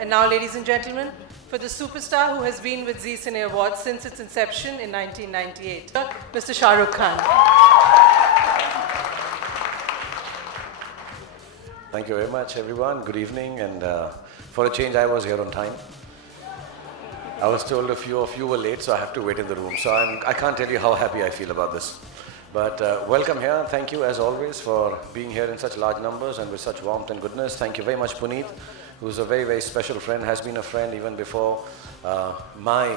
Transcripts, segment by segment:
And now, ladies and gentlemen, for the superstar who has been with Zee Cine Awards since its inception in 1998, Mr. Shah Rukh Khan. Thank you very much, everyone. Good evening. And for a change, I was here on time. I was told a few of you were late, so I have to wait in the room. So I can't tell you how happy I feel about this. But welcome here. Thank you, as always, for being here in such large numbers and with such warmth and goodness. Thank you very much, Puneet, who's a very, very special friend, has been a friend even before my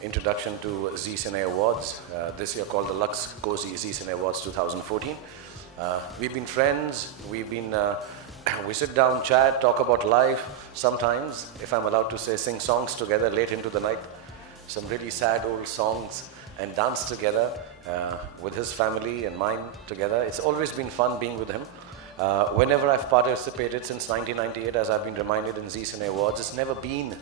introduction to Zee Cine Awards, this year called the Lux Cozy Zee Cine Awards 2014. We've been friends, we sit down, chat, talk about life, sometimes, if I'm allowed to say, sing songs together late into the night, some really sad old songs, and dance together with his family and mine together. It's always been fun being with him. Whenever I've participated since 1998, as I've been reminded in Zee Cine Awards, it's never been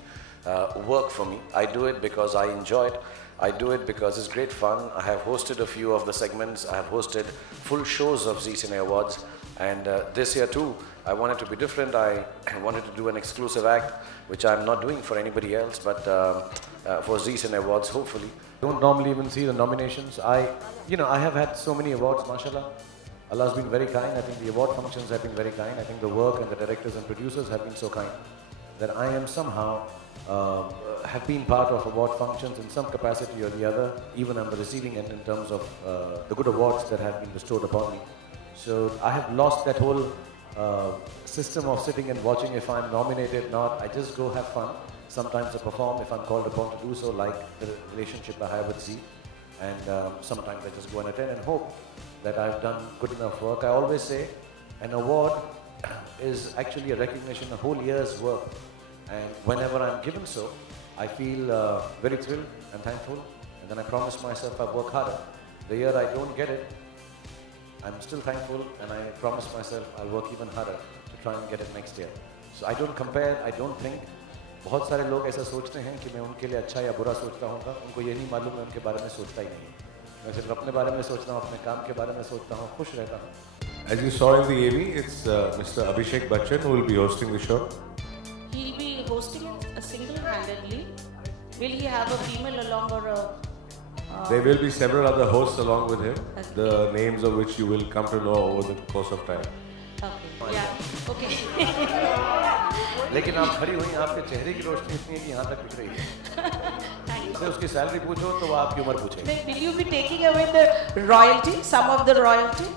work for me. I do it because I enjoy it. I do it because it's great fun. I have hosted a few of the segments. I have hosted full shows of Zee Cine Awards. And this year too, I wanted to be different. I wanted to do an exclusive act, which I'm not doing for anybody else, but for Zee Cine Awards, hopefully. Don't normally even see the nominations. I have had so many awards, mashallah. Allah's been very kind. I think the award functions have been very kind. I think the work and the directors and producers have been so kind that I am somehow have been part of award functions in some capacity or the other, even on the receiving end in terms of the good awards that have been bestowed upon me. So I have lost that whole system of sitting and watching if I'm nominated or not. I just go have fun. Sometimes I perform if I'm called upon to do so, like the relationship I have with Zee. And sometimes I just go and attend and hope that I've done good enough work. I always say an award is actually a recognition of a whole year's work. And whenever I'm given so, I feel very thrilled and thankful. And then I promise myself I'll work harder. The year I don't get it, I'm still thankful, and I promise myself I'll work even harder to try and get it next year. So I don't compare, I don't think. बहुत सारे लोग ऐसा सोचते हैं कि मैं उनके लिए अच्छा या बुरा सोचता हूँगा, उनको ये नहीं मालूम मैं उनके बारे में सोचता ही नहीं। मैं सिर्फ अपने बारे में सोचता हूँ, अपने काम के बारे में सोचता हूँ, खुश रहता हूँ। As you saw in the AV, it's Mr. Abhishek Bachchan who will be hosting the show. He'll be hosting it single-handedly. Will he have a female along or a... There will be several other hosts along with him, the names of which you will come to know over the course of time. Okay, yeah, okay. लेकिन आप खड़ी हुई, आपके चेहरे की रोशनी इतनी है कि यहाँ तक दिख रही है। तो उसकी सैलरी पूछो तो वो आपकी उम्र पूछेगी। Will you be taking away the royalty, some of the royalty?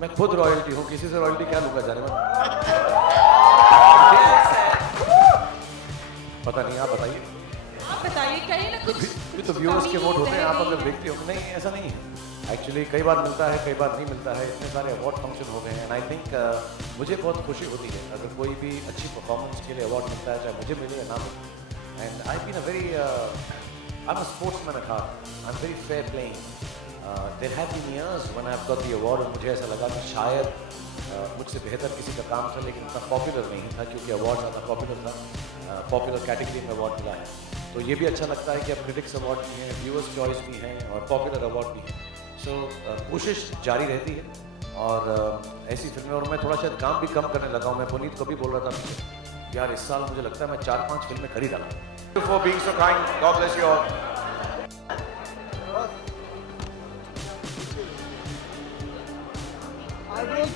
मैं खुद रॉयल्टी हूँ, किसी से रॉयल्टी क्या लूँगा जाने में? पता नहीं, आप बताइए। आप बताइए, कहीं ना कुछ। ये तो व्यूअर्स के वोट होते हैं, आप अगर देखते हो नहीं, ऐसा नहीं है। एक्चुअली कई बार मिलता है, कई बार नहीं मिलता है। इतने सारे अवार्ड फंक्शन हो गए हैं एंड आई थिंक मुझे बहुत खुशी होती है अगर कोई भी अच्छी परफॉर्मेंस के लिए अवार्ड मिलता है, चाहे मुझे मिले या ना मिले। And I been a very I am a sportsman at heart, I am very fair playing. There have been years when I have got the award और मुझे ऐसा लगा कि शायद मुझसे बेहतर किसी का काम था, लेकिन इतना पॉपुलर नहीं था क्योंकि अवार्ड ज़्यादा पॉपुलर था। पॉपुलर कैटेगरी में अवार्ड मिला है, तो ये भी अच्छा लगता है कि अब क्रिटिक्स अवार्ड भी हैं, व्यूअर्स चॉइस भी हैं और पॉपुलर अवार्ड भी हैं। सो कोशिश जारी रहती है और ऐसी फिल्में, और मैं थोड़ा शायद काम भी कम करने लगा हूँ। मैं पुनीत को भी बोल रहा था यार इस साल मुझे लगता है मैं 4-5 फिल्में कर ही डाला। For being so kind, God bless you all. I will